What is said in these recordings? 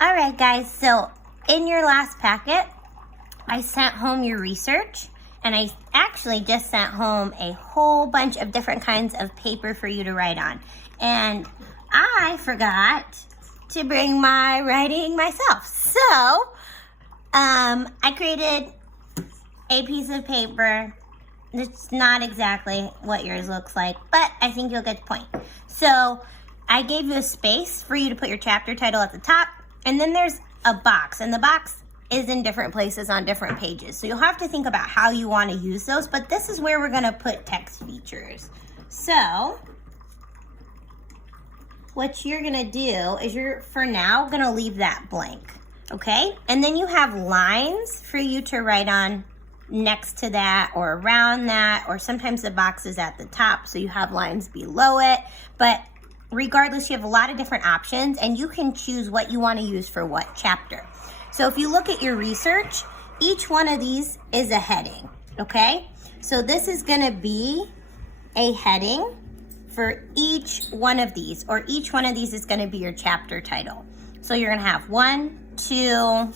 All right, guys, so in your last packet, I sent home your research, and I actually just sent home a whole bunch of different kinds of paper for you to write on. And I forgot to bring my writing myself. So, I created a piece of paper. It's not exactly what yours looks like, but I think you'll get the point. So, I gave you a space for you to put your chapter title at the top, and then there's a box, and the box is in different places on different pages. So you'll have to think about how you want to use those, but this is where we're going to put text features. So what you're going to do is you're, for now, going to leave that blank, okay? And then you have lines for you to write on next to that or around that, or sometimes the box is at the top, so you have lines below it. But regardless, you have a lot of different options, and you can choose what you want to use for what chapter. So if you look at your research, each one of these is a heading, okay? So this is going to be a heading for each one of these, or each one of these is going to be your chapter title. So you're going to have 1, 2,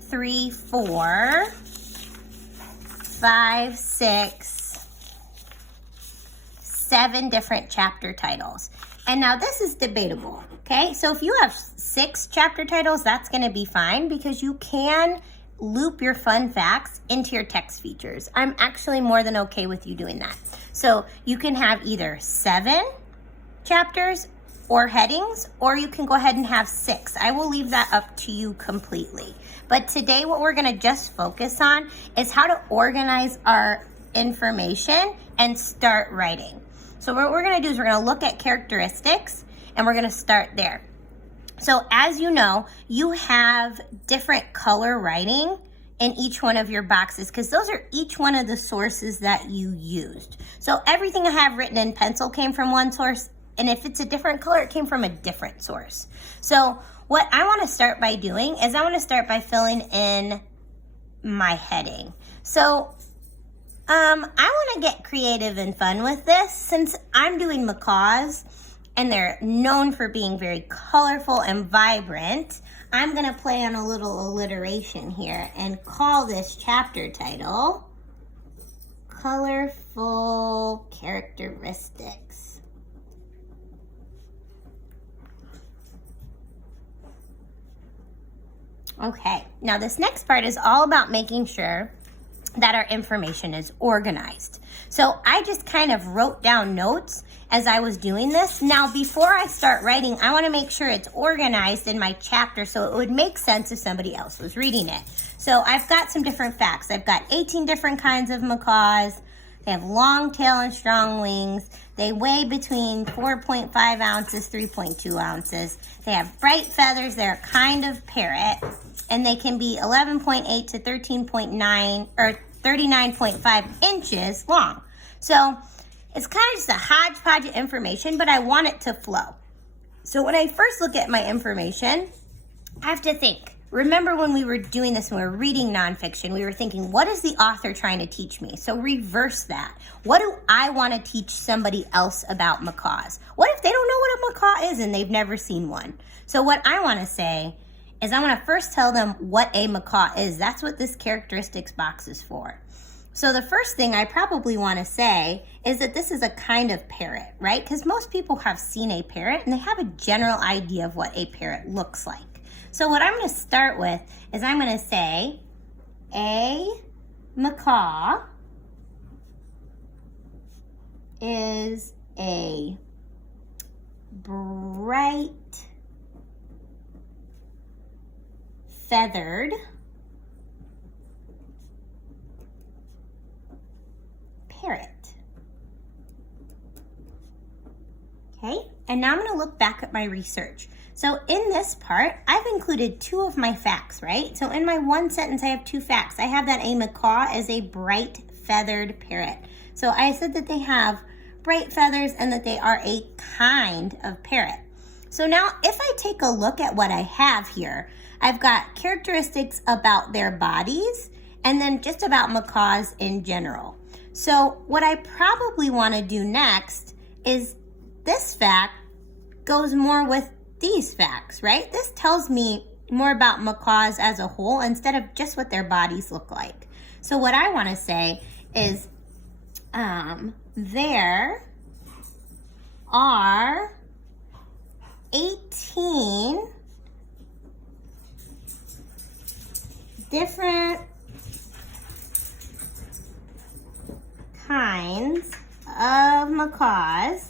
3, 4, 5, 6, 7 different chapter titles. And now this is debatable, okay? So if you have 6 chapter titles, that's gonna be fine because you can loop your fun facts into your text features. I'm actually more than okay with you doing that. So you can have either 7 chapters or headings, or you can go ahead and have 6. I will leave that up to you completely. But today what we're gonna just focus on is how to organize our information and start writing. So what we're gonna do is we're gonna look at characteristics, and we're gonna start there. So as you know, you have different color writing in each one of your boxes because those are each one of the sources that you used. So everything I have written in pencil came from one source, and if it's a different color, it came from a different source. So what I wanna start by doing is I wanna start by filling in my heading. So I want to get creative and fun with this since I'm doing macaws and they're known for being very colorful and vibrant. I'm going to play on a little alliteration here and call this chapter title Colorful Characteristics. Okay, now this next part is all about making sure that our information is organized. So I just kind of wrote down notes as I was doing this. Now, before I start writing, I want to make sure it's organized in my chapter so it would make sense if somebody else was reading it. So I've got some different facts. I've got 18 different kinds of macaws. They have long tail and strong wings. They weigh between 4.5 ounces, 3.2 ounces. They have bright feathers. They're a kind of parrot. And they can be 11.8 to 13.9 or 39.5 inches long. So it's kind of just a hodgepodge of information, but I want it to flow. So when I first look at my information, I have to think. Remember when we were doing this and we were reading nonfiction, we were thinking, what is the author trying to teach me? So reverse that. What do I want to teach somebody else about macaws? What if they don't know what a macaw is and they've never seen one? So what I want to say is I want to first tell them what a macaw is. That's what this characteristics box is for. So the first thing I probably want to say is that this is a kind of parrot, right? Because most people have seen a parrot and they have a general idea of what a parrot looks like. So what I'm going to start with is I'm going to say a macaw is a bright feathered parrot. Okay, and now I'm going to look back at my research. So in this part, I've included 2 of my facts, right? So in my one sentence, I have 2 facts. I have that a macaw is a bright feathered parrot. So I said that they have bright feathers and that they are a kind of parrot. So now if I take a look at what I have here, I've got characteristics about their bodies and then just about macaws in general. So what I probably want to do next is this fact goes more with these facts, right? This tells me more about macaws as a whole instead of just what their bodies look like. So what I want to say is there are 18 different kinds of macaws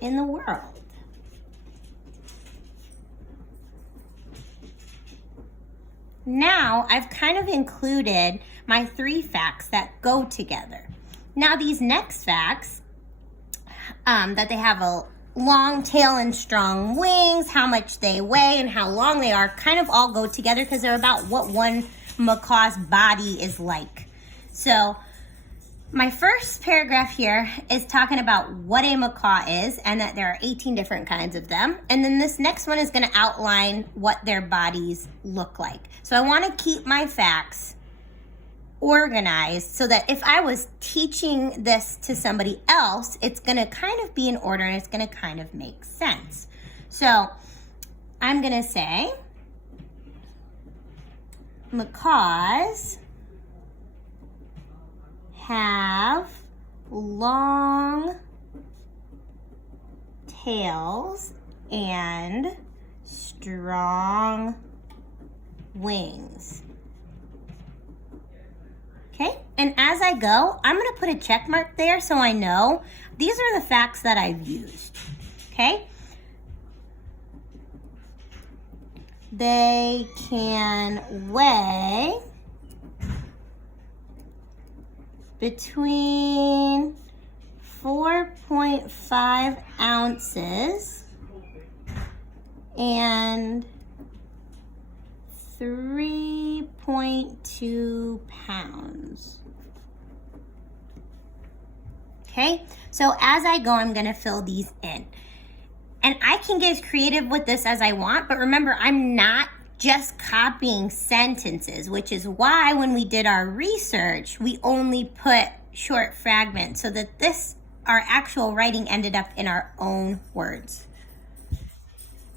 in the world. Now, I've kind of included my 3 facts that go together. Now, these next facts, that they have a long tail and strong wings, how much they weigh, and how long they are, kind of all go together because they're about what one macaw's body is like. So, my first paragraph here is talking about what a macaw is and that there are 18 different kinds of them. And then this next one is going to outline what their bodies look like. So I want to keep my facts organized so that if I was teaching this to somebody else, it's going to kind of be in order and it's going to kind of make sense. So I'm going to say macaws have long tails and strong wings. Okay, and as I go, I'm going to put a check mark there so I know these are the facts that I've used. Okay, they can weigh between 4.5 ounces and 3.2 pounds. Okay, so as I go, I'm going to fill these in. And I can get as creative with this as I want, but remember, I'm not just copying sentences, which is why when we did our research, we only put short fragments so that our actual writing ended up in our own words.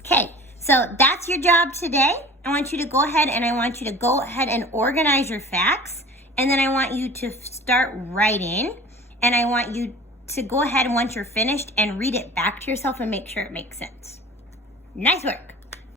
Okay, so that's your job today. I want you to go ahead and organize your facts. And then I want you to start writing. And I want you to go ahead and once you're finished and read it back to yourself and make sure it makes sense. Nice work.